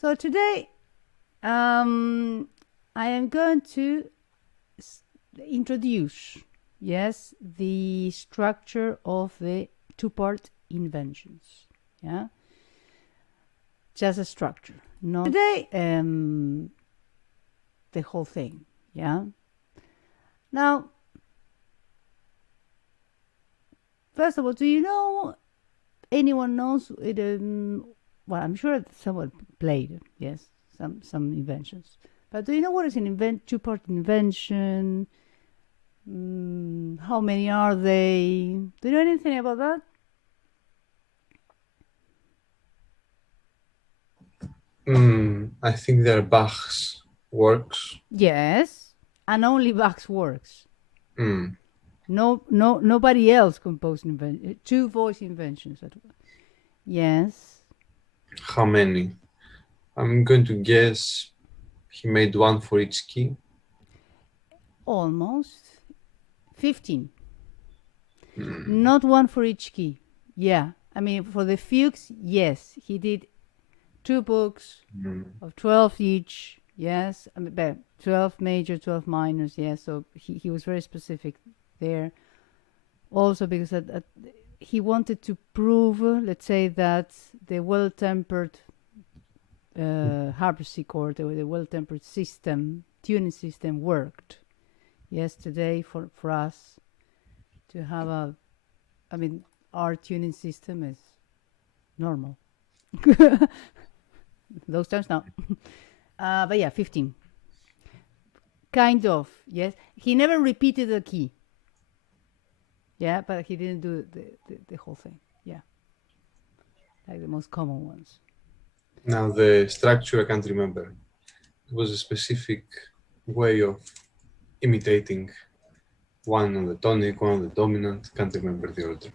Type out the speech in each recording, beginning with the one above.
So today I am going to introduce, yes, the structure of the two-part inventions. Yeah, just a structure. Not today the whole thing. Yeah. Now, first of all, do you know, anyone knows it? Well, I'm sure someone played, yes, some inventions. But do you know what is an two-part invention? How many are they? Do you know anything about that? I think they're Bach's works. Yes, and only Bach's works. Mm. Nobody else composed two voice inventions. Yes. How many? I'm going to guess he made one for each key. Almost 15. Not one for each key. Yeah. I mean, for the fugues, yes, he did 2 books of 12 each. Yes. I mean, 12 major, 12 minors. Yes. So he was very specific there. Also because he wanted to prove, let's say, that the well-tempered harpsichord, the well-tempered system, tuning system worked. Yes, today for us to have our tuning system is normal. Those times now. But yeah, 15. Kind of, yes. He never repeated the key. Yeah, but he didn't do the whole thing. Yeah. Like the most common ones. Now the structure I can't remember. It was a specific way of imitating one on the tonic, one on the dominant. Can't remember the order.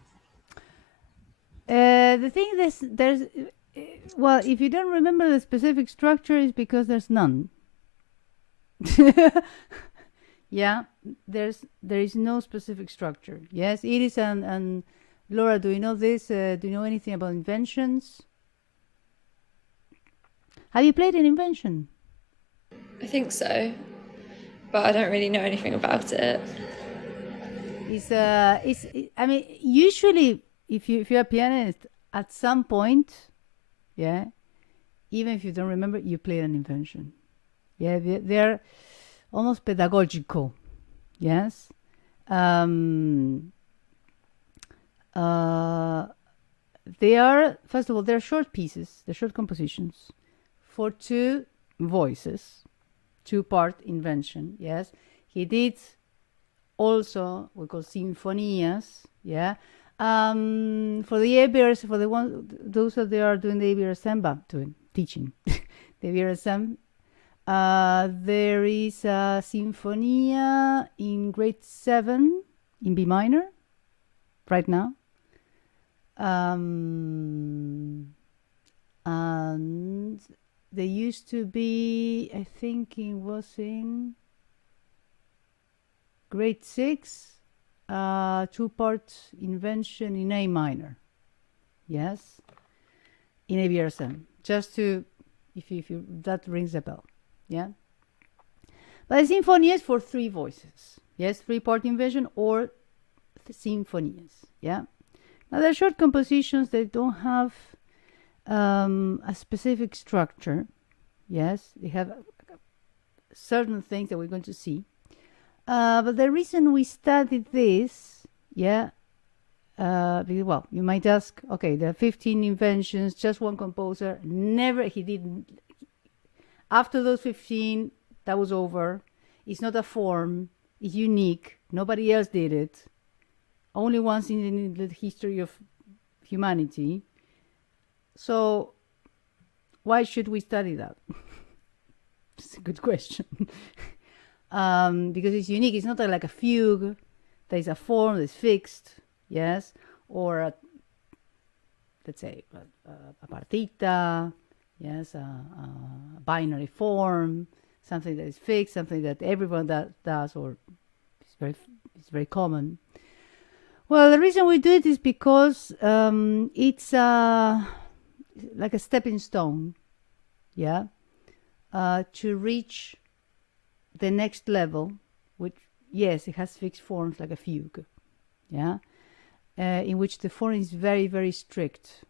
The thing is, well, if you don't remember the specific structure, it's because there's none. Yeah, there is no specific structure. Yes, it is and Laura, do you know this? Do you know anything about inventions? Have you played an invention? I think so, but I don't really know anything about it. I mean, usually if you're a pianist, at some point, yeah, even if you don't remember, you play an invention. Yeah, they're almost pedagogical. Yes. They are, first of all, they're short pieces, they're short compositions for 2 voices, 2-part invention. Yes, he did also we call sinfonias. Yeah, for the ABRS, for the ones those that they are doing the ABRSM, teaching the ABRSM. There is a sinfonia in grade 7 in B minor right now. And there used to be, I think it was in grade 6, 2-part invention in A minor. Yes, in ABRSM. Just to, if you that rings a bell. Yeah. But the sinfonia is for 3 voices. Yes, 3-part invention or sinfonias. Yeah. Now they're short compositions. They don't have a specific structure. Yes, they have certain things that we're going to see. But the reason we studied this, yeah, because, well, you might ask, okay, there are 15 inventions, just one composer. He didn't. After those 15, that was over. It's not a form. It's unique. Nobody else did it. Only once in the history of humanity. So why should we study that? It's a good question. Because it's unique. It's not like a fugue. There is a form that's fixed, yes, or let's say a partita, yes, a binary form, something that is fixed, something that everyone does, or it's very common. Well, the reason we do it is because it's like a stepping stone. yeah, to reach the next level, which, yes, it has fixed forms like a fugue, yeah, in which the form is very, very strict,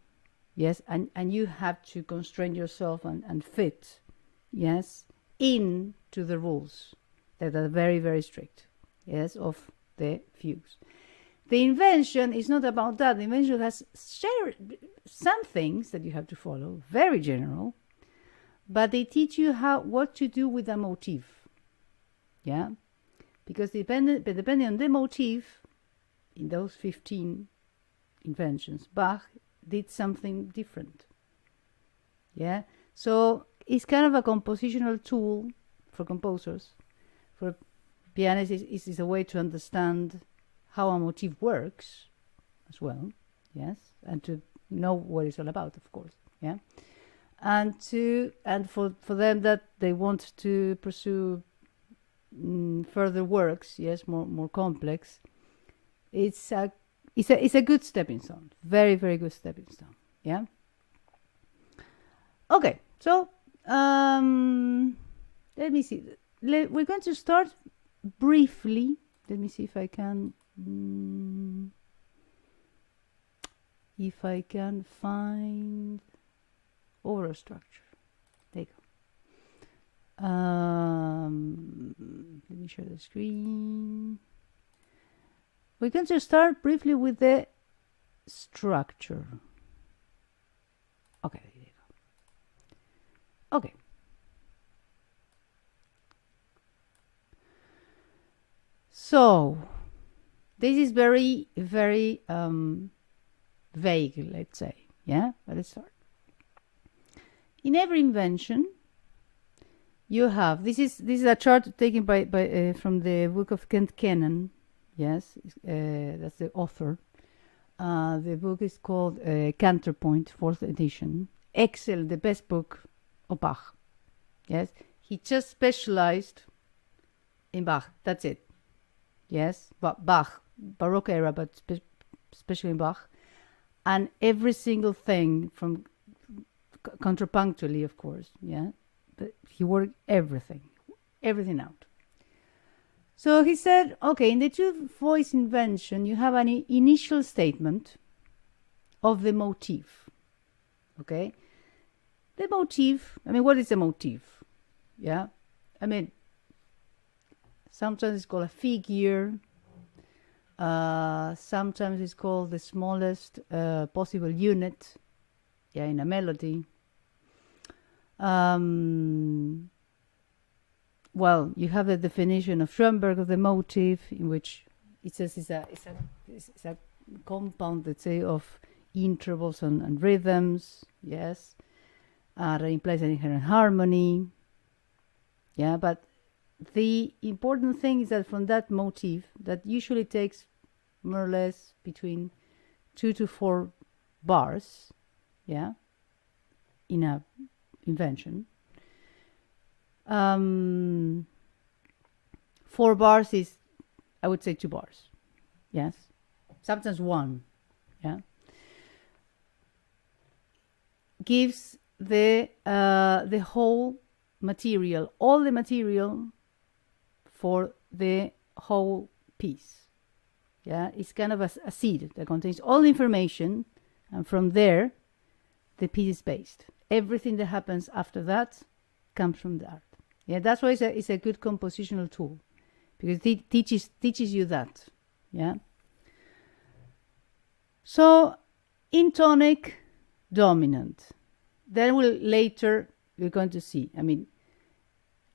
yes, and you have to constrain yourself and fit, yes, into the rules that are very, very strict, yes, of the fugues. The invention is not about that. The invention has some things that you have to follow, very general, but they teach you what to do with a motif, yeah, because depending on the motif, in those 15 inventions, Bach did something different, yeah. So it's kind of a compositional tool for composers. For pianists, is a way to understand how a motif works as well, yes, and to know what it's all about, of course, yeah, and for them that they want to pursue further works, yes, more complex. It's a good stepping stone, very, very good stepping stone, yeah. Okay, so let me see. We're going to start briefly. Let me see if I can. If I can find overall structure. There you go. Let me share the screen. We're going to start briefly with the structure. Okay, there you go. Okay. So this is very, very vague, let's say, yeah, but let's start. In every invention, you have this is a chart taken by from the book of Kent Kennan, yes, that's the author. The book is called Counterpoint, 4th edition. Excellent, the best book of Bach. Yes, he just specialized in Bach. That's it. Yes, Bach, Baroque era, but especially in Bach, and every single thing from contrapunctually, of course. Yeah, but he worked everything out. So he said, okay, in the two-voice invention, you have an initial statement of the motif. Okay, the motif. I mean, what is a motif? Yeah, I mean, sometimes it's called a figure. Sometimes it's called the smallest possible unit, yeah, in a melody. Well, you have the definition of Schoenberg of the motif, in which it says it's a compound, let's say, of intervals and rhythms, yes, that implies an inherent harmony, yeah, but the important thing is that from that motif, that usually takes more or less between 2 to 4 bars, yeah, in a invention. 4 bars is, I would say, 2 bars, yes, sometimes 1, yeah, gives the whole material, all the material for the whole piece. Yeah, it's kind of a seed that contains all the information, and from there the piece is based. Everything that happens after that comes from the art. Yeah, that's why it's a good compositional tool, because it teaches you that. Yeah. So in tonic, dominant. Then later we're going to see. I mean,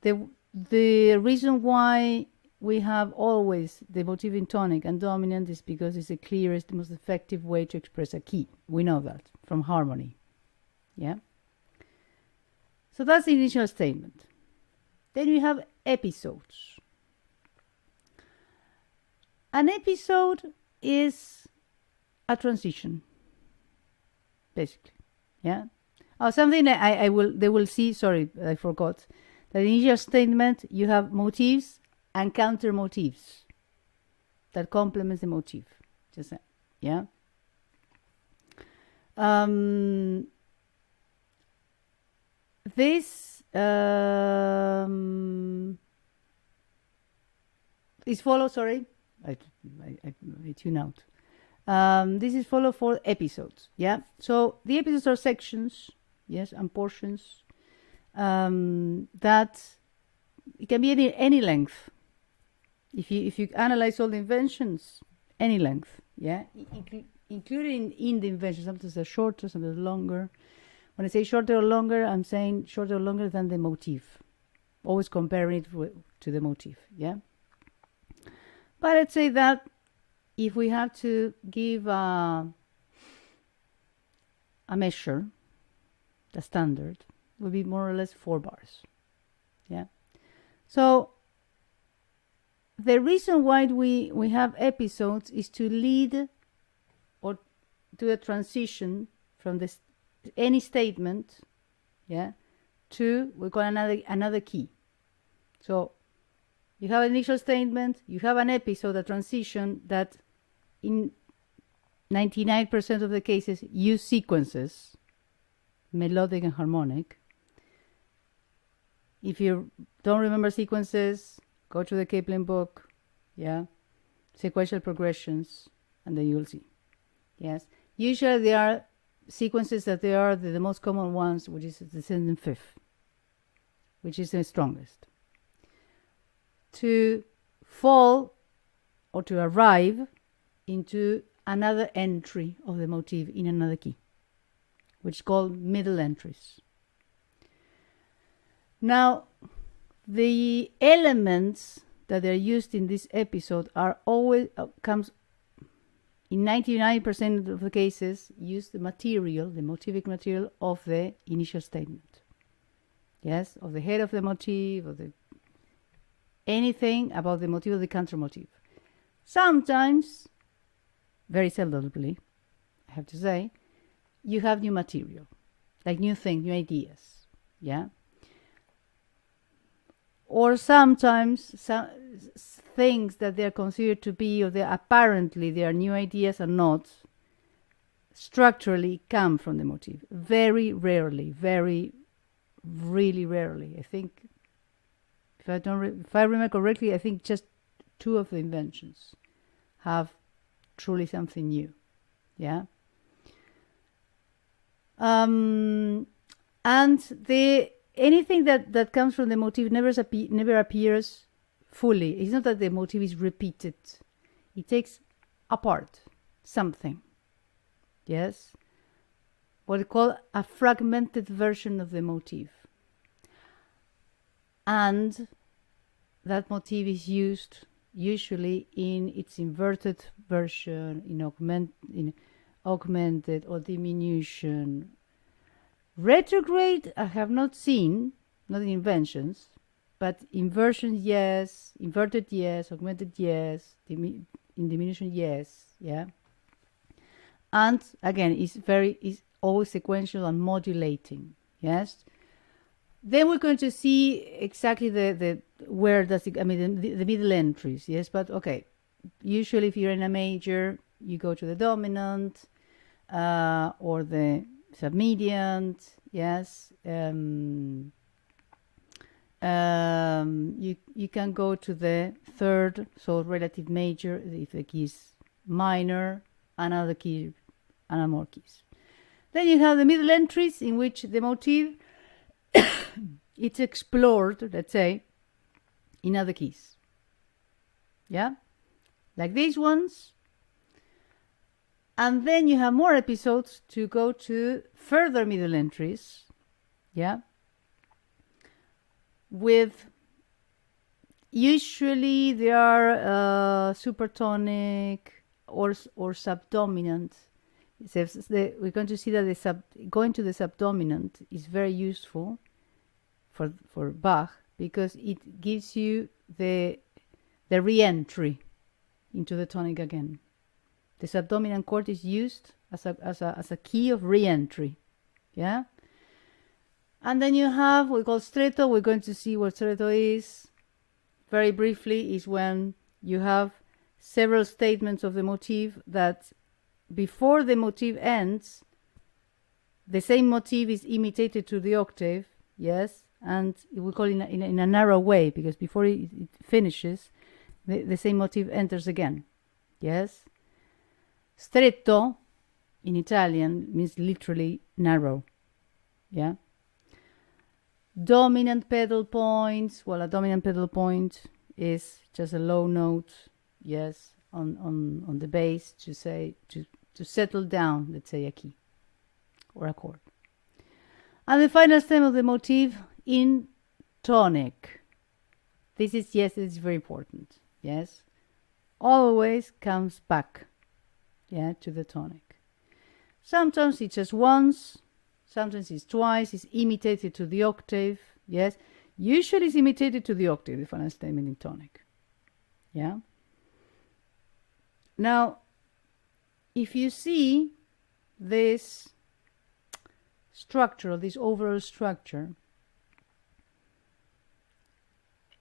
the reason why we have always the motif in tonic and dominant is because it's the clearest, most effective way to express a key. We know that from harmony. Yeah. So that's the initial statement. Then we have episodes. An episode is a transition, basically. Yeah. Oh, something they will see. Sorry, I forgot. The initial statement, you have motifs and counter motifs that complements the motif. Just yeah. This is follow. Sorry, I tune out. This is follow for episodes. Yeah. So the episodes are sections, yes, and portions that it can be any length. If you analyze all the inventions, any length, yeah, including in the invention. Sometimes they're shorter, sometimes longer. When I say shorter or longer, I'm saying shorter or longer than the motif. Always comparing it to the motif, yeah. But I'd say that if we have to give a measure, the standard would be more or less 4 bars, yeah. So the reason why we have episodes is to lead or do a transition from this any statement, yeah, to we call another key. So you have an initial statement, you have an episode, a transition that in 99% of the cases use sequences, melodic and harmonic. If you don't remember sequences, go to the Kaplan book, yeah, sequential progressions, and then you'll see. Yes, usually there are sequences that they are the most common ones, which is descendant fifth, which is the strongest. To fall or to arrive into another entry of the motif in another key, which is called middle entries. Now, the elements that are used in this episode are always comes in 99% of the cases use the material, the motivic material of the initial statement. Yes, of the head of the motif, of the anything about the motif of the counter motif. Sometimes, very seldomly, I have to say, you have new material, like new things, new ideas. Yeah. Or sometimes some things that they are considered to be, or they apparently they are new ideas, are not, structurally come from the motif. Very rarely, really rarely. I think, if I remember correctly, I think just 2 of the inventions have truly something new. Yeah. And anything that comes from the motif never appears fully. It's not that the motif is repeated. It takes apart something. Yes? What we call a fragmented version of the motif. And that motif is used usually in its inverted version, in augmented or diminution. Retrograde I have not seen, not in inventions, but inversion yes, inverted yes, augmented yes, in diminution yes, yeah. And again, it's always sequential and modulating, yes. Then we're going to see exactly the where does it, I mean the middle entries, yes. But okay, usually if you're in a major, you go to the dominant or the submediant, yes. You can go to the third, so relative major if the key is minor, another key, and more keys. Then you have the middle entries in which the motif it's explored, let's say, in other keys. Yeah, like these ones. And then you have more episodes to go to further middle entries, yeah, with usually they are supertonic or subdominant. We're going to see that going to the subdominant is very useful for Bach because it gives you the re-entry into the tonic again. The subdominant chord is used as a key of re-entry, yeah. And then you have what we call stretto. We're going to see what stretto is very briefly. Is when you have several statements of the motif that before the motif ends, the same motif is imitated to the octave, yes, and we call it in a narrow way, because before it finishes, the same motif enters again, yes. Stretto in Italian means literally narrow, yeah. Dominant pedal points, well, a dominant pedal point is just a low note, yes, on the bass to say, to settle down, let's say, a key or a chord. And the final stem of the motif in tonic. This is, yes, it's very important, yes. Always comes back, yeah, to the tonic. Sometimes it's just once, sometimes it's twice, it's imitated to the octave, yes. Usually it's imitated to the octave, the final statement in tonic, yeah. Now, if you see this structure, this overall structure,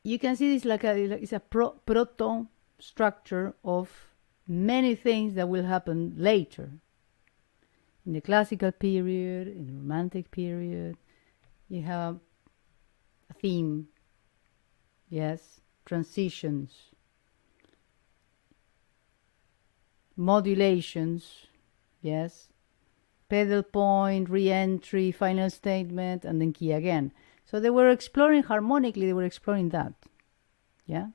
you can see this like it's a proto structure of many things that will happen later. In the classical period, in the romantic period, you have a theme, yes, transitions, modulations, yes, pedal point, re-entry, final statement, and then key again. So they were exploring harmonically, they were exploring that, yeah?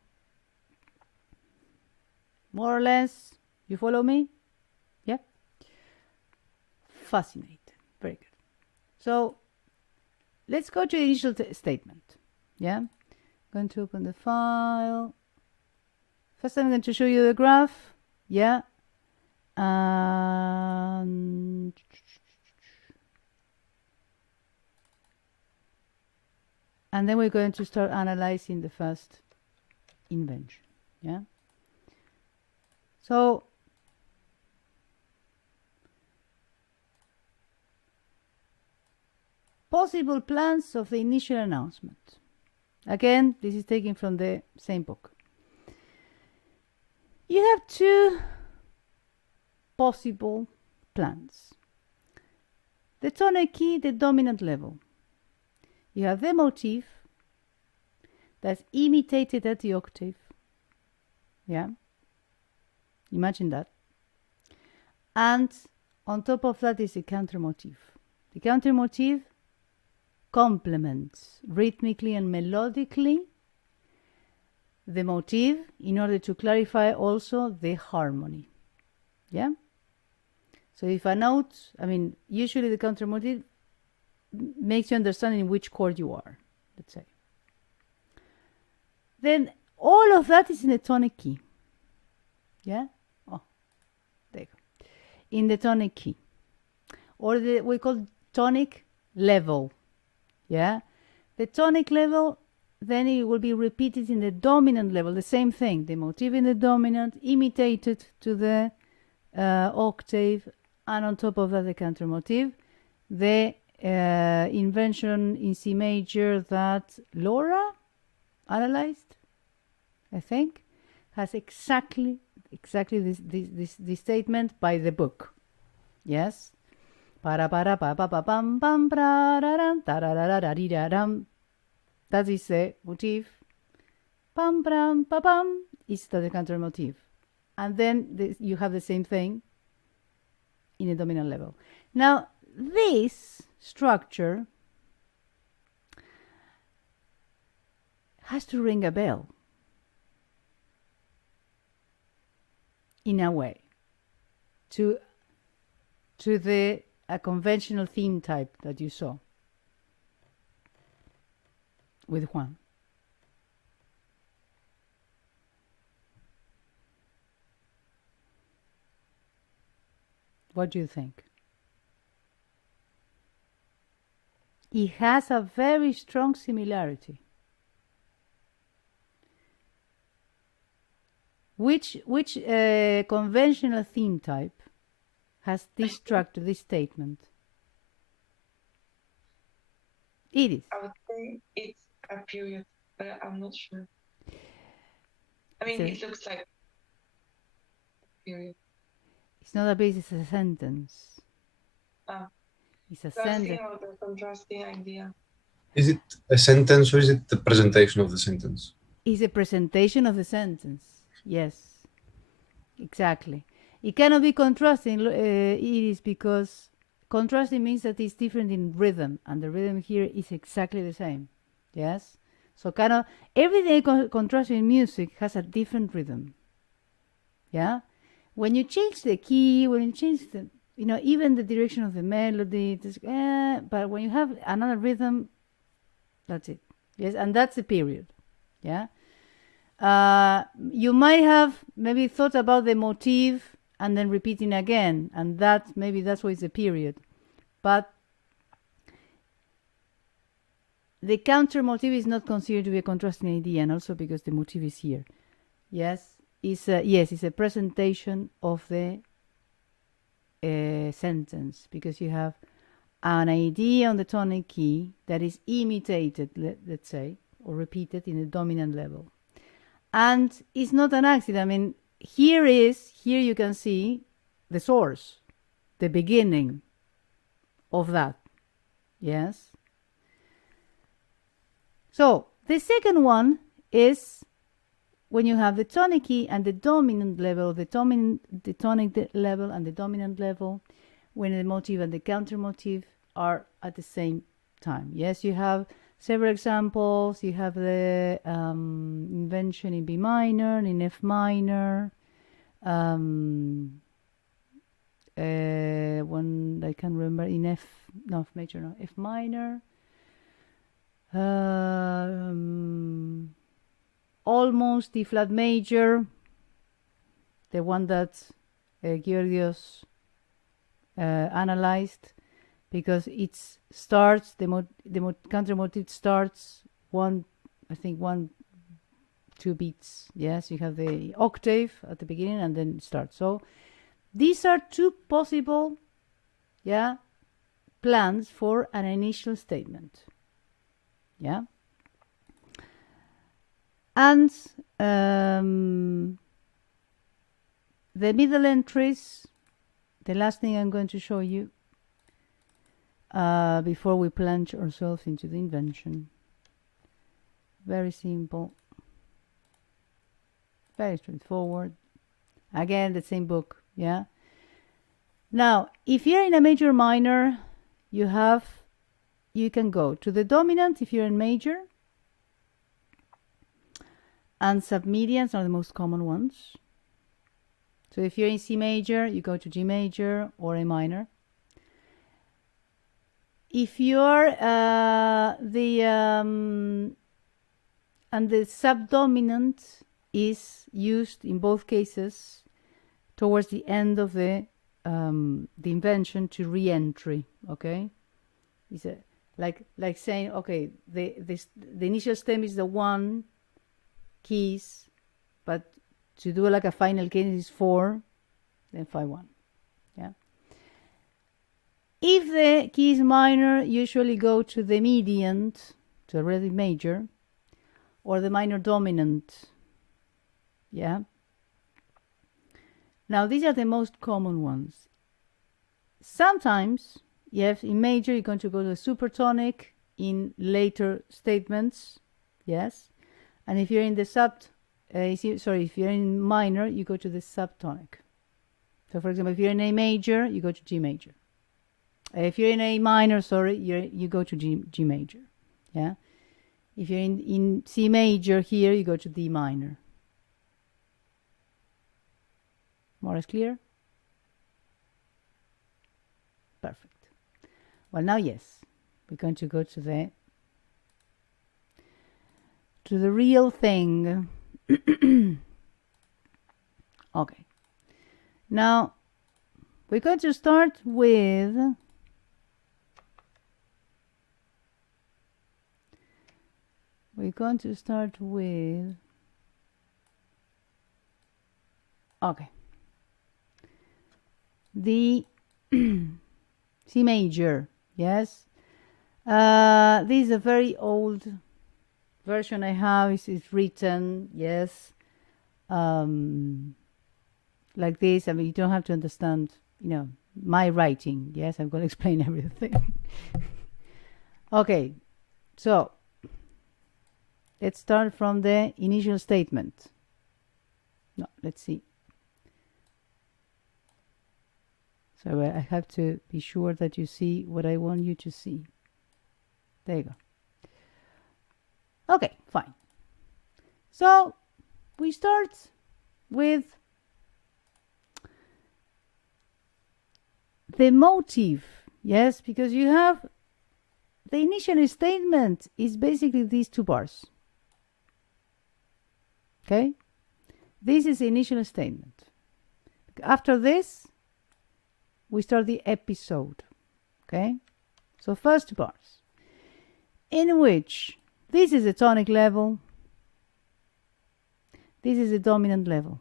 More or less, you follow me? Yeah? Fascinating, very good. So let's go to the initial statement, yeah? I'm going to open the file. First I'm going to show you the graph, yeah? And then we're going to start analyzing the first invention, yeah? So possible plans of the initial announcement. Again, this is taken from the same book. You have two possible plans. The tonic key, the dominant level. You have the motif that's imitated at the octave. Yeah? Imagine that. And on top of that is the counter motif. The counter motif complements rhythmically and melodically the motif in order to clarify also the harmony. Yeah? So if a note, I mean, usually the counter motif makes you understand in which chord you are, let's say. Then all of that is in the tonic key. Yeah? Oh, there you go. In the tonic key. Or we call tonic level. Yeah? The tonic level, then it will be repeated in the dominant level, the same thing. The motif in the dominant, imitated to the octave, and on top of that the counter motif. The invention in C major that Laura analyzed, I think, has exactly this statement by the book. Yes. Para para pa pa pa pam pam praram tarararariraram. That is the motif. Pam pam pa pam is the counter motif, and then you have the same thing in a dominant level. Now this structure has to ring a bell in a way to the conventional theme type that you saw with Juan. What do you think? It has a very strong similarity. Which conventional theme type has this structure, this statement? It is. I would say it's a period, but I'm not sure. I mean, it looks like a period. It's not a base, it's a sentence. Ah. It's a So I was sentence. thinking about the contrasting idea. Is it a sentence or is it the presentation of the sentence? Is a presentation of the sentence. Yes, exactly. It cannot be contrasting. It is because contrasting means that it's different in rhythm, and the rhythm here is exactly the same. Yes, so kind of everyday contrasting in music has a different rhythm. Yeah, when you change the key, when you change the, even the direction of the melody, but when you have another rhythm, that's it. Yes, and that's the period. Yeah. You might have maybe thought about the motif and then repeating again, and maybe that's why it's a period. But the counter motif is not considered to be a contrasting idea, and also because the motif is here. Yes, it's a presentation of the sentence, because you have an idea on the tonic key that is imitated, let's say, or repeated in the dominant level. And it's not an accident. I mean, here you can see the source, the beginning of that. Yes. So the second one is when you have the tonic key and the dominant level, the tonic level and the dominant level, when the motif and the counter motif are at the same time. Yes, you have several examples. You have the invention in B minor, in F minor, one I can remember in F major, no, F minor, almost D flat major, the one that Georgios analyzed, because it starts, the counter motif starts 2 beats. Yes, you have the octave at the beginning and then it starts. So these are two possible plans for an initial statement. Yeah. And the middle entries, the last thing I'm going to show you before we plunge ourselves into the invention. Very simple, very straightforward. Again, the same book. Yeah. Now, if you're in a major minor, you can go to the dominant if you're in major, and submedians are the most common ones. So if you're in C major, you go to G major or A minor. If you're and the subdominant is used in both cases towards the end of the invention to re-entry. Okay, it's like saying, okay, the initial stem is the 1 keys, but to do like a final cadence is 4, then 5-1. Yeah. If the key is minor, usually go to the mediant, to a relative major, or the minor dominant. Yeah. Now these are the most common ones. Sometimes, yes, in major you're going to go to the supertonic in later statements. Yes. And if you're in the if you're in minor, you go to the subtonic. So for example, if you're in A major, you go to G major. If you're in A minor, you go to G major. Yeah. If you're in C major here, you go to D minor. More or less clear? Perfect. Well, now yes, we're going to go to the real thing. Okay. Now we're going to start with okay, the C major. Yes. This is a very old version I have. It's written, yes, like this. I mean, you don't have to understand, my writing. Yes, I'm going to explain everything. Okay, So let's start from the initial statement. No, let's see. So I have to be sure that you see what I want you to see. There you go. Okay, fine. So we start with the motive, yes, because you have the initial statement is basically these two bars. Okay? This is the initial statement. After this, we start the episode. Okay? So first bars, in which this is a tonic level, this is a dominant level.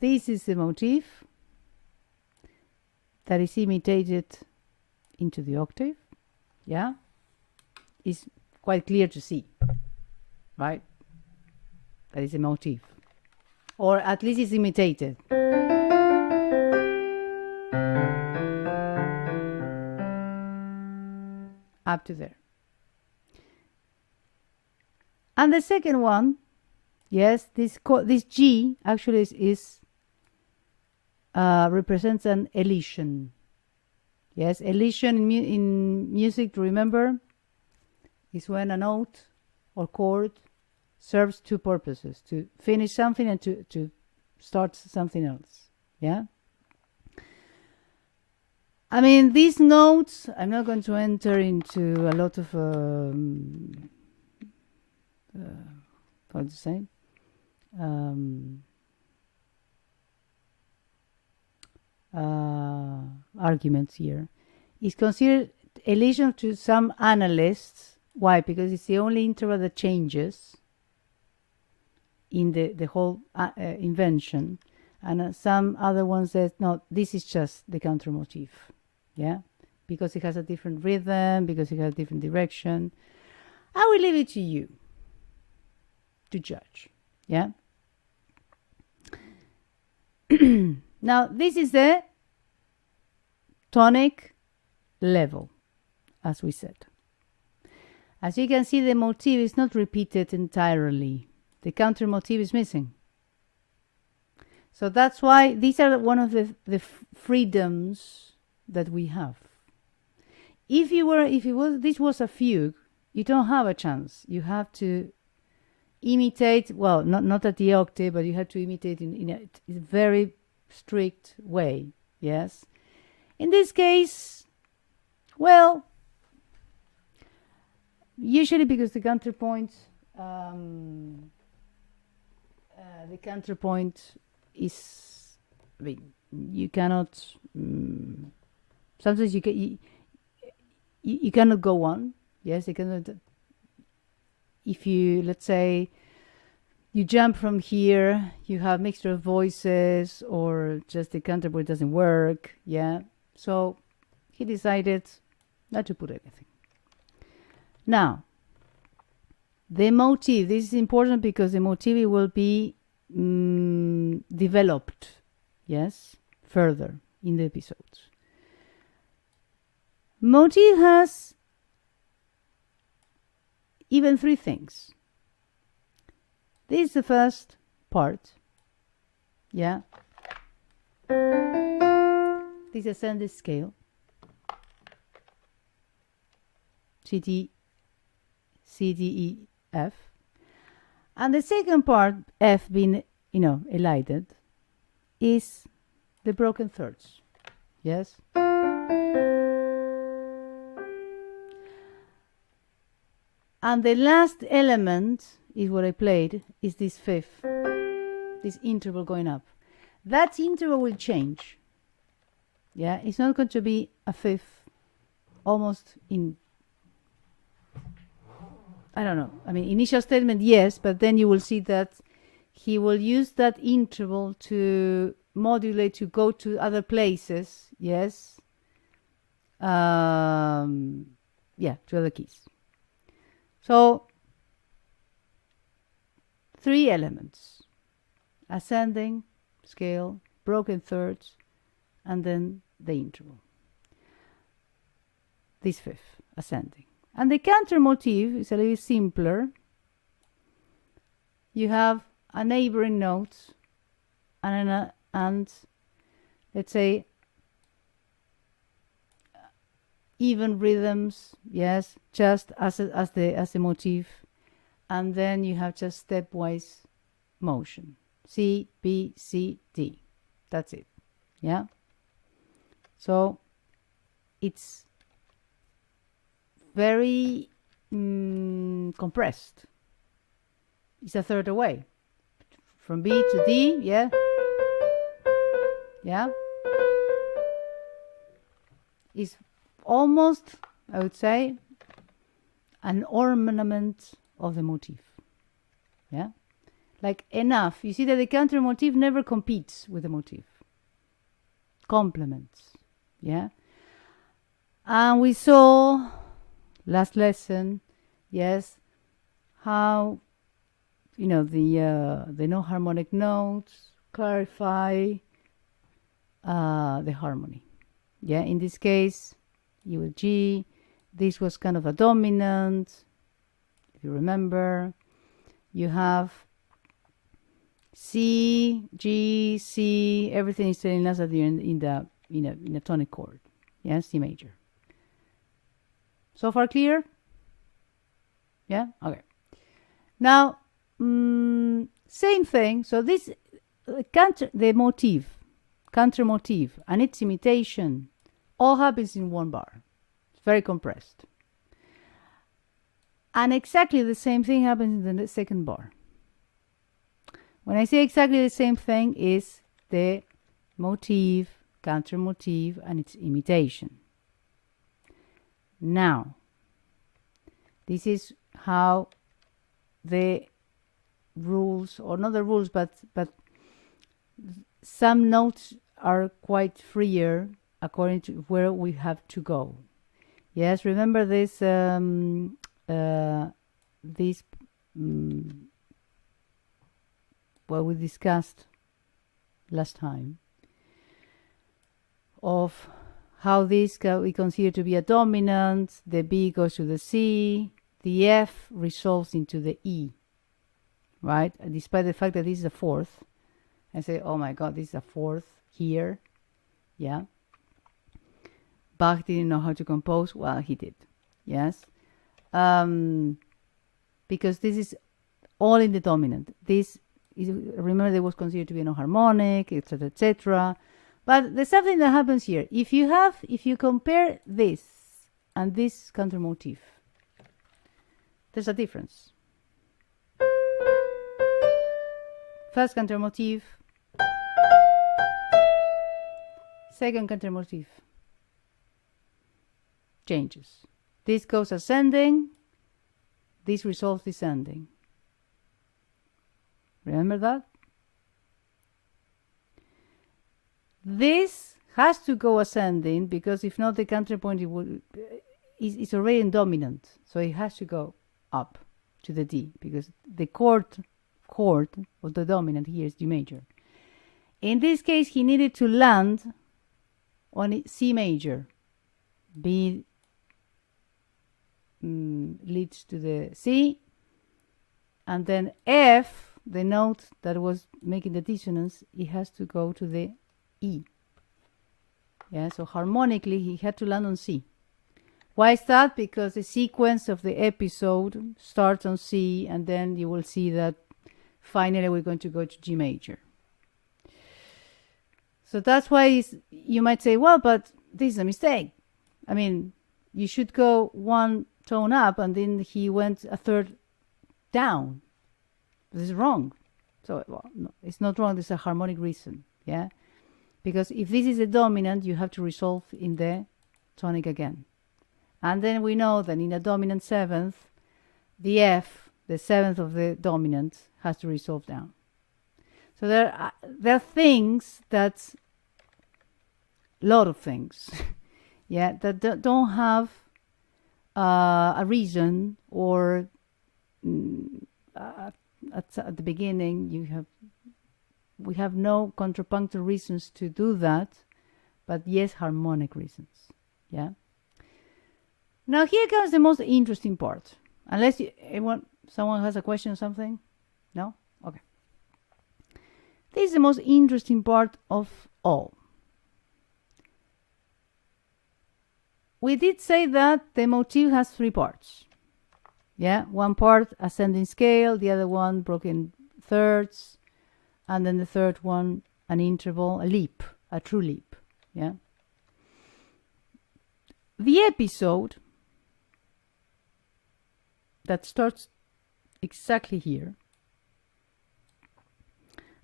This is the motif that is imitated into the octave. Yeah? It's quite clear to see, right? That is a motif. Or at least it's imitated. Up to there. And the second one, yes, this G actually is represents an elision. Yes, elision in music, remember, is when a note or chord serves two purposes: to finish something and to start something else. Yeah. I mean, these notes, I'm not going to enter into a lot of how to say, arguments here. It's considered elision to some analysts. Why? Because it's the only interval that changes in the whole invention, and some other ones that no, this is just the counter motif. Yeah, because it has a different rhythm, because it has a different direction. I will leave it to you to judge. Yeah. Now this is the tonic level, as we said. As you can see, the motif is not repeated entirely. The counter motif is missing. So that's why these are one of the freedoms that we have. If this was a fugue, you don't have a chance. You have to imitate, well, not at the octave, but you have to imitate in a very strict way. Yes. In this case, well, usually because the counterpoint is, I mean, you cannot. Sometimes you cannot go on. Yes, you cannot. If you, let's say, you jump from here, you have mixture of voices, or just the counterpoint doesn't work. Yeah, so he decided not to put anything. Now, the motif. This is important because the motif will be developed, yes, further in the episodes. Motif has even three things. This is the first part. Yeah. This ascending scale. C, D, E, F. And the second part, F being, elided, is the broken thirds. Yes? And the last element is what I played, is this fifth, this interval going up. That interval will change. Yeah, it's not going to be a fifth almost in, I don't know. I mean, initial statement, yes, but then you will see that he will use that interval to modulate, to go to other places, yes. Yeah, to other keys. So, three elements: ascending scale, broken thirds, and then the interval. this fifth ascending. And the counter motif is a little simpler. You have a neighboring note and let's say even rhythms, yes, just as the motif, and then you have just stepwise motion. C, B, C, D. That's it. Yeah. So it's very compressed. It's a third away. From B to D, yeah. Yeah. It's almost, I would say, an ornament of the motif. Yeah. Like enough. You see that the counter motif never competes with the motif. Complements. Yeah. And we saw last lesson, yes, how the no harmonic notes clarify the harmony. Yeah, in this case, you with G, this was kind of a dominant. If you remember, you have C, G, C. Everything is telling us that you're in a tonic chord. Yeah, C major. So far clear? Yeah. Okay. Now, same thing. So this the motif, counter motif, and its imitation all happens in one bar. It's very compressed. And exactly the same thing happens in the second bar. When I say exactly the same thing, is the motif, counter motif, and its imitation. Now, this is how the rules, or not the rules, but some notes are quite freer according to where we have to go. Yes, remember this what we discussed last time of how this we consider to be a dominant, the B goes to the C, the F resolves into the E, right? Despite the fact that this is a fourth, I say, oh my God, this is a fourth here, yeah. Bach didn't know how to compose. Well, he did, yes. Because this is all in the dominant. This is, remember, there was considered to be no harmonic, etc., etc. But there's something that happens here. If you compare this and this counter motif, there's a difference. First counter motif, second counter motif changes. This goes ascending, this resolves descending. Remember that? This has to go ascending because if not, the counterpoint is already in dominant, so it has to go up to the D because the chord of the dominant here is D major. In this case, he needed to land on C major. B leads to the C, and then F, the note that was making the dissonance, it has to go to the E. Yeah, so harmonically he had to land on C. Why is that? Because the sequence of the episode starts on C, and then you will see that finally we're going to go to G major. So that's why you might say, well, but this is a mistake. I mean, you should go one tone up, and then he went a third down. This is wrong. So, well, no, it's not wrong. There's a harmonic reason, yeah? Because if this is a dominant, you have to resolve in the tonic again. And then we know that in a dominant seventh, the F, the seventh of the dominant, has to resolve down. So there are things that, a lot of things, yeah, that don't have a reason, or at the beginning we have no contrapunctal reasons to do that, but yes, harmonic reasons. Yeah. Now here comes the most interesting part. Unless someone has a question or something? No? Okay. This is the most interesting part of all. We did say that the motif has 3 parts. Yeah, one part ascending scale, the other one broken thirds, and then the third one an interval, a leap, a true leap. Yeah. The episode that starts exactly here.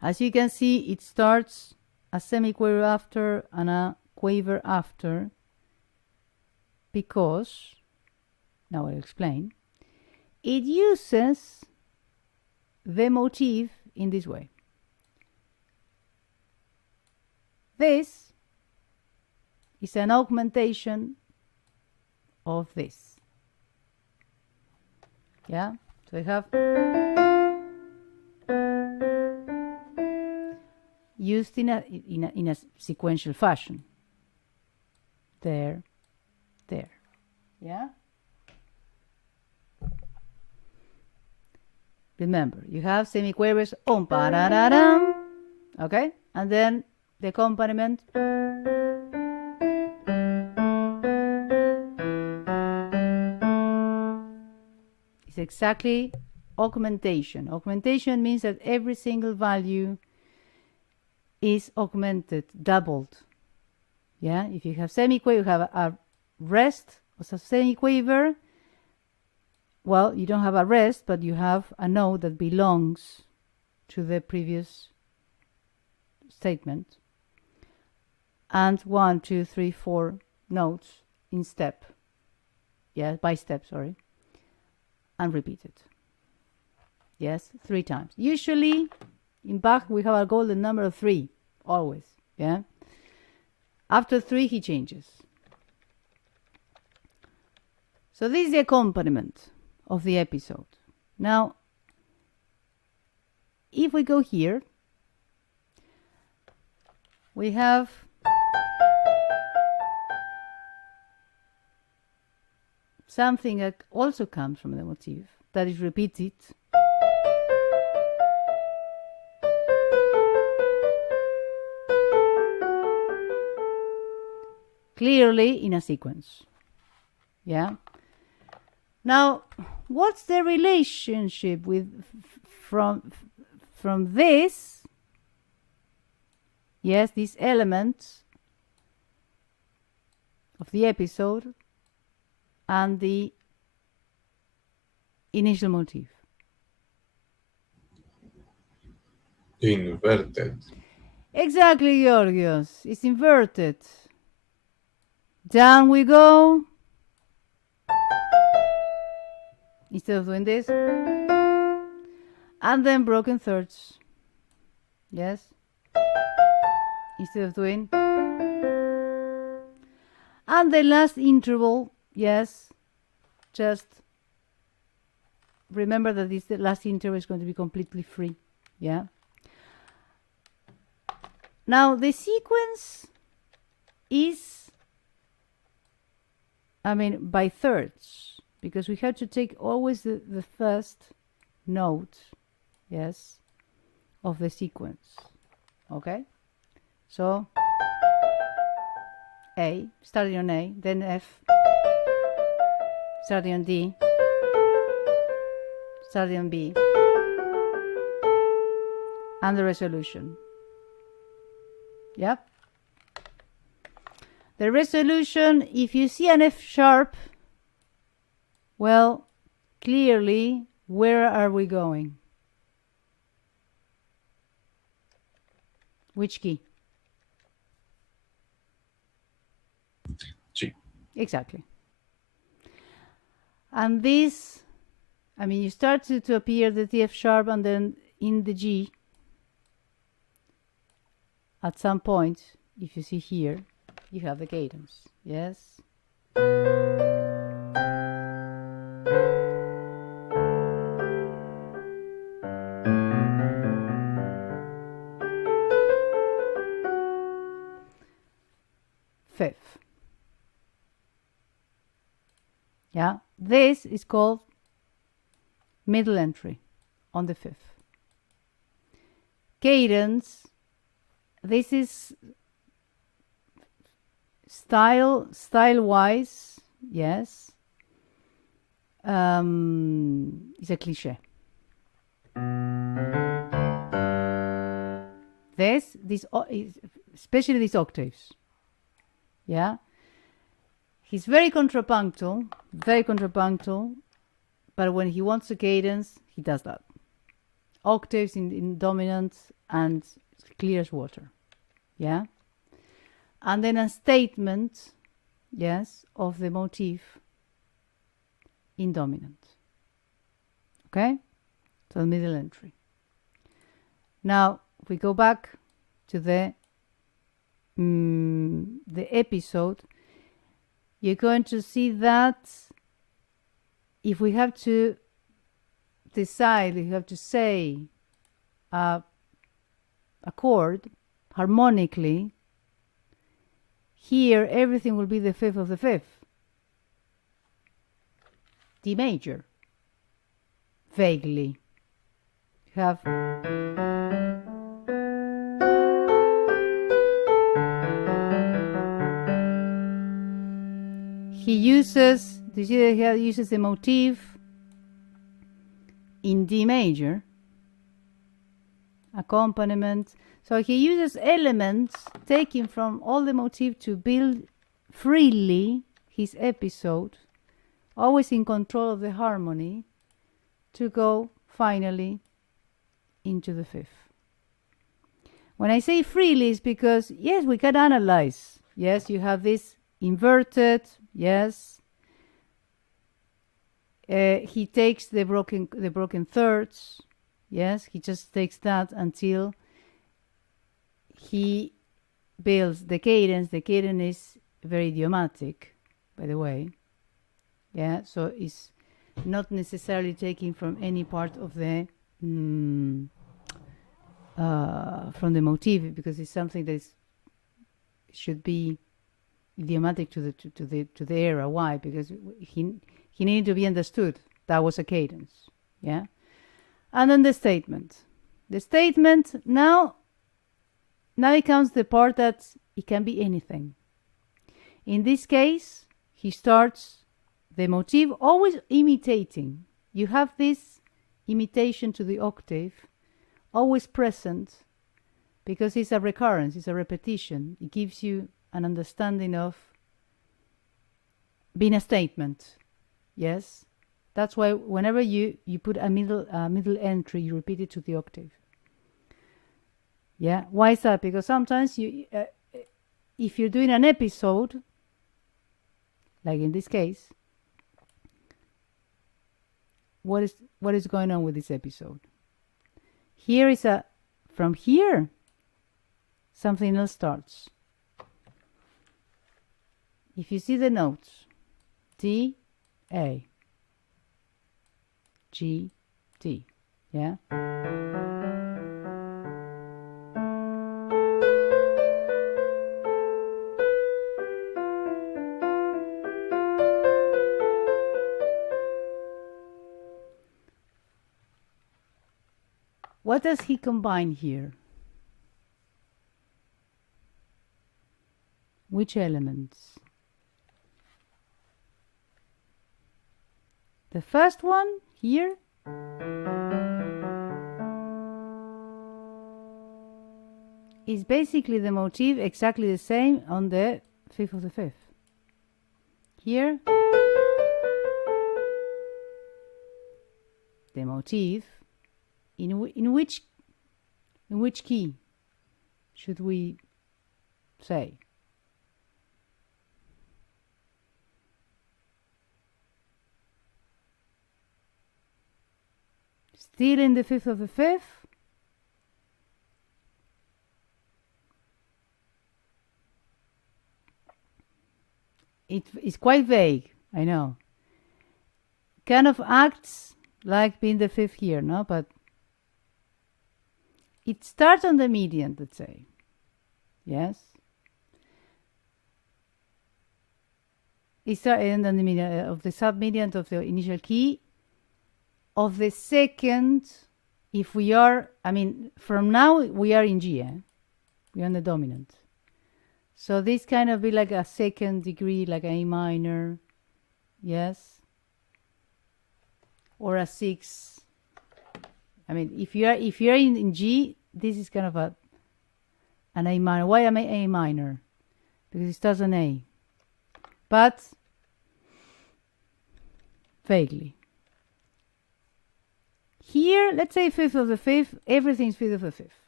As you can see, it starts a semiquaver after and a quaver after, because, now I'll explain, it uses the motif in this way. This is an augmentation of this. Yeah, so I have used in a sequential fashion. There, there. Yeah. Remember, you have semiquavers on pa-da-da-dum, okay, and then the accompaniment. It's exactly augmentation. Augmentation means that every single value is augmented, doubled. Yeah, if you have semiquaver, you have a rest of a semiquaver. Well, you don't have a rest, but you have a note that belongs to the previous statement. And 1, 2, 3, 4 notes in step. Yeah, by step, sorry. And repeat it. Yes, 3 times. Usually, in Bach, we have a golden number of 3, always. Yeah. After 3, he changes. So this is the accompaniment of the episode. Now, if we go here, we have something that also comes from the motif that is repeated clearly in a sequence. Yeah. Now, what's the relationship with from this? Yes, these elements of the episode and the initial motif. Inverted. Exactly, Georgios. It's inverted. Down we go. Instead of doing this. And then broken thirds. Yes. Instead of doing. And the last interval, yes. Just remember that the last interval is going to be completely free. Yeah. Now the sequence is, by thirds, because we have to take always the first note, yes, of the sequence. Okay? So A, starting on A, then F, starting on D, starting on B, and the resolution. Yep. The resolution, if you see an F sharp, well, clearly, where are we going? Which key? G. Exactly. And this, you start to appear the F sharp and then in the G. At some point, if you see here, you have the cadence. Yes. Fifth. Yeah, this is called middle entry on the fifth. Cadence, this is style-wise, yes. It's a cliche. Especially these octaves. Yeah. He's very contrapuntal, but when he wants a cadence, he does that. Octaves in dominant and clear as water. Yeah. And then a statement, yes, of the motif in dominant. Okay? So the middle entry. Now, if we go back to the episode, you're going to see that if we have to decide, we have to say a chord harmonically, here everything will be the fifth of the fifth. D major. Vaguely. You have he uses, do you see that he uses the motif in D major, accompaniment. So he uses elements taken from all the motif to build freely his episode, always in control of the harmony, to go finally into the fifth. When I say freely, it's because, yes, we can analyze. Yes, you have this inverted, yes. He takes the broken thirds, yes. He just takes that until he builds the cadence. The cadence is very idiomatic, by the way. Yeah, so it's not necessarily taken from any part of the from the motif, because it's something that should be idiomatic to the era. Why? Because he needed to be understood. That was a cadence. Yeah, and then the statement. The statement now it comes the part that it can be anything. In this case, he starts the motif always imitating. You have this imitation to the octave always present, because it's a recurrence, it's a repetition. It gives you an understanding of being a statement. Yes, that's why whenever you put a middle entry, you repeat it to the octave. Yeah, why is that? Because sometimes you if you're doing an episode, like in this case, what is going on with this episode? Here is from here something else starts. If you see the notes, D, A, G, D, yeah? What does he combine here? Which elements? The first one here is basically the motif exactly the same on the fifth of the fifth. Here, the motif in which key should we say? Still in the fifth of the fifth. It is quite vague, I know. Kind of acts like being the fifth here, no? But it starts on the median, let's say. Yes? It's and then the of the submediant of the initial key of the second. If we are, I mean, from now we are in G, we're on the dominant. So this kind of be like a second degree, like A minor, yes, or a 6. I mean, if you are in G, this is kind of an A minor. Why am I A minor? Because it starts on A, but vaguely. Here, let's say fifth of the fifth, everything's fifth of the fifth.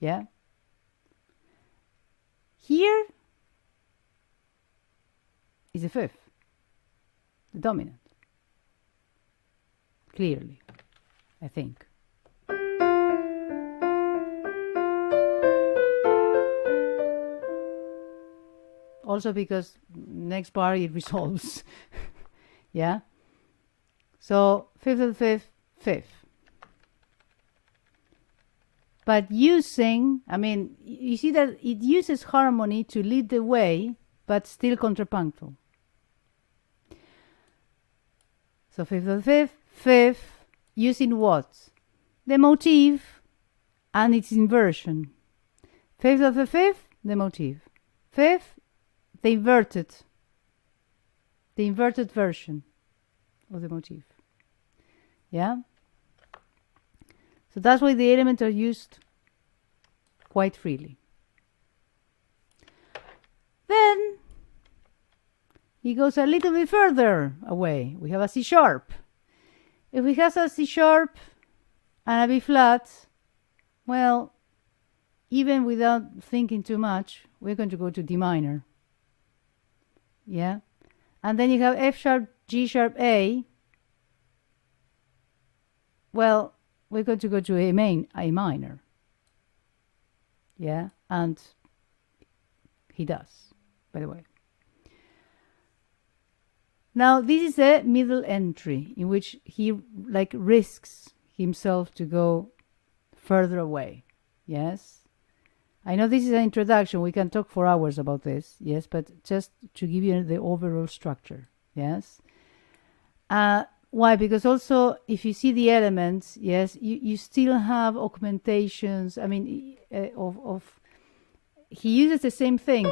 Yeah? Here is the fifth, the dominant. Clearly, I think. Also because next bar it resolves. Yeah? So fifth of the fifth, fifth. But using, I mean, you see that it uses harmony to lead the way, but still contrapuntal. So fifth of the fifth, fifth, using what? The motif and its inversion. Fifth of the fifth, the motif. Fifth, the inverted version of the motif. Yeah? So that's why the elements are used quite freely. Then he goes a little bit further away. We have a C sharp. If we have a C sharp and a B flat, well, even without thinking too much, we're going to go to D minor. Yeah? And then you have F sharp, G sharp, A. Well, we're going to go to A minor. Yeah? And he does, by the way. Now, this is a middle entry in which he like risks himself to go further away. Yes? I know this is an introduction. We can talk for hours about this. Yes? But just to give you the overall structure. Yes? Why? Because also, if you see the elements, yes, you still have augmentations. I mean, he uses the same thing.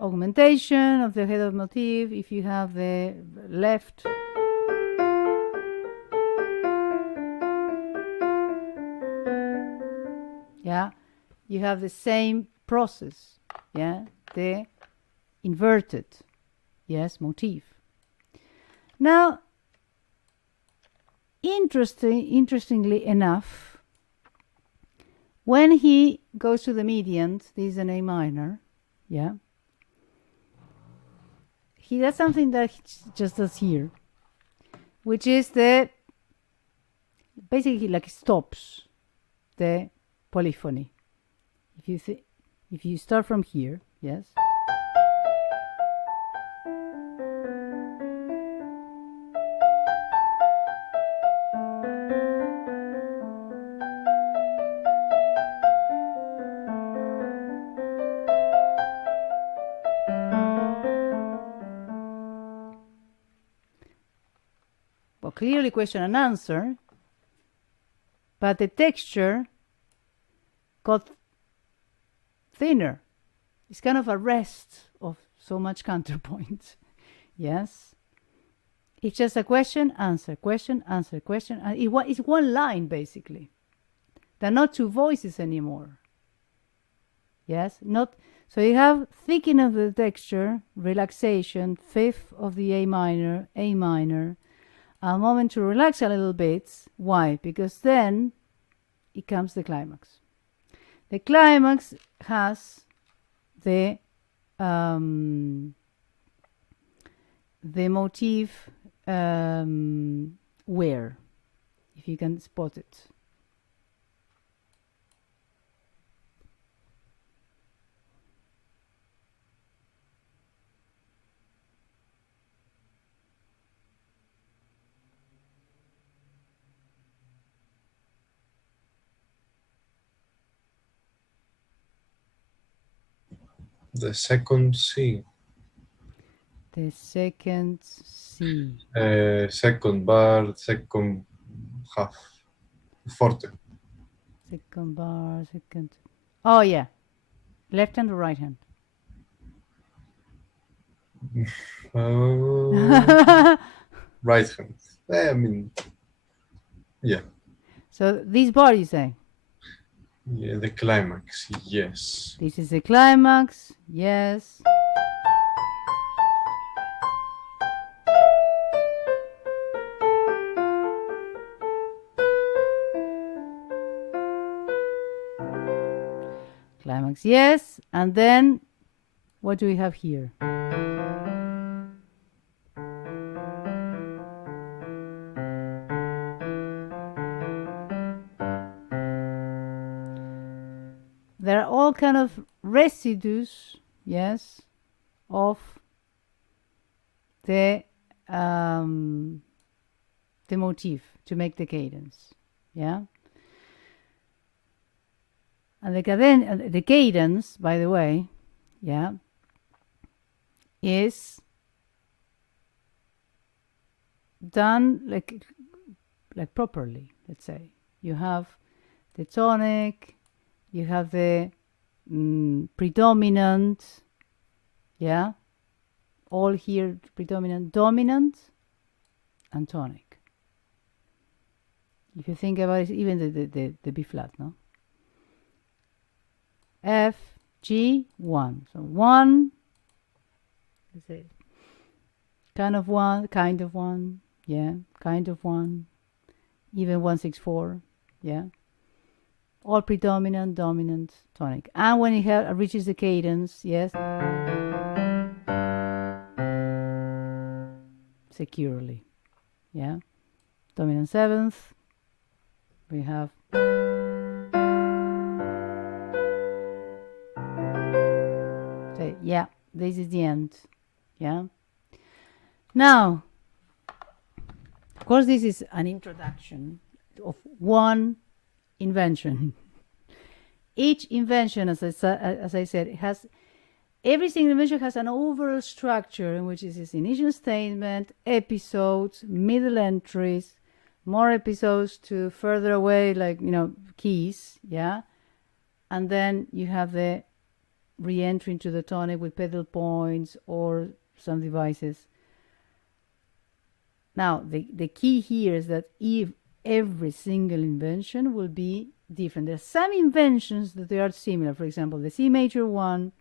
Augmentation of the head of motif. If you have the left, yeah, you have the same process. Yeah, the inverted, yes, motif. Now, interestingly enough, when he goes to the mediant, this is an A minor, yeah, he does something that he just does here, which is basically like stops the polyphony. If you start from here, yes. Well, clearly question and answer, but the texture got thinner. It's kind of a rest of so much counterpoint. Yes? It's just a question, answer, question, answer, question. And it's one line, basically. They're not two voices anymore. Yes? So you have thickening of the texture, relaxation, fifth of the A minor, a moment to relax a little bit. Why? Because then it comes the climax. The climax has the motif where, if you can spot it. The second C. The second C. Second bar, second half. Forte. Second bar, second. Oh, yeah. Left hand or right hand? Right hand. I mean, yeah. So this bar, you say? Yeah, the climax, yes. This is the climax, yes. Climax, yes. And then, what do we have here? There are all kind of residues, yes, of the motif to make the cadence, yeah. And the cadence, by the way, yeah, is done like properly. Let's say you have the tonic, you have the predominant, yeah, all here predominant, dominant, and tonic. If you think about it, even the B flat, no? F, G, 1. So 1, let's say, kind of 1, yeah, kind of 1, even 164, yeah. All predominant, dominant, tonic. And when it reaches the cadence, yes, securely, yeah. Dominant 7th, we have yeah, this is the end, yeah. Now, of course, this is an introduction of one invention. Each invention, as I said, it has every single invention has an overall structure in which is its initial statement, episodes, middle entries, more episodes to further away, like, you know, keys, yeah, and then you have the re-entry into the tonic with pedal points or some devices. Now, the key here is that if every single invention will be different. There are some inventions that they are similar. For example, the C major one,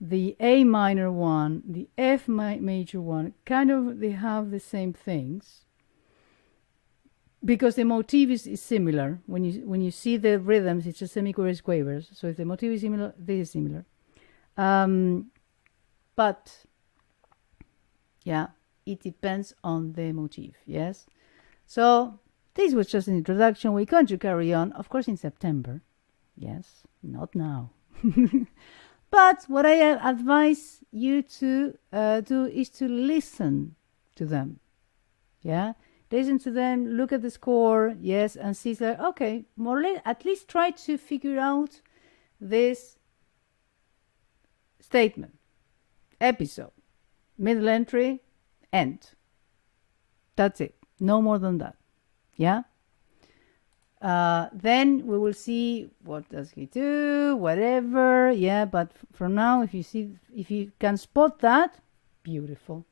the A minor one, the F major one, kind of they have the same things because the motif is similar. When you see the rhythms, it's just semichorus quavers. So if the motif is similar, this is similar. But yeah, it depends on the motif. Yes. So this was just an introduction. We're going to carry on, of course, in September. Yes, not now. But what I advise you to do is to listen to them. Yeah, listen to them, look at the score, yes, and see, like, okay, more or less, at least try to figure out this statement, episode, middle entry, end. That's it. No more than that. Yeah. Then we will see what does he do, whatever. Yeah, but from now, if you can spot that, beautiful.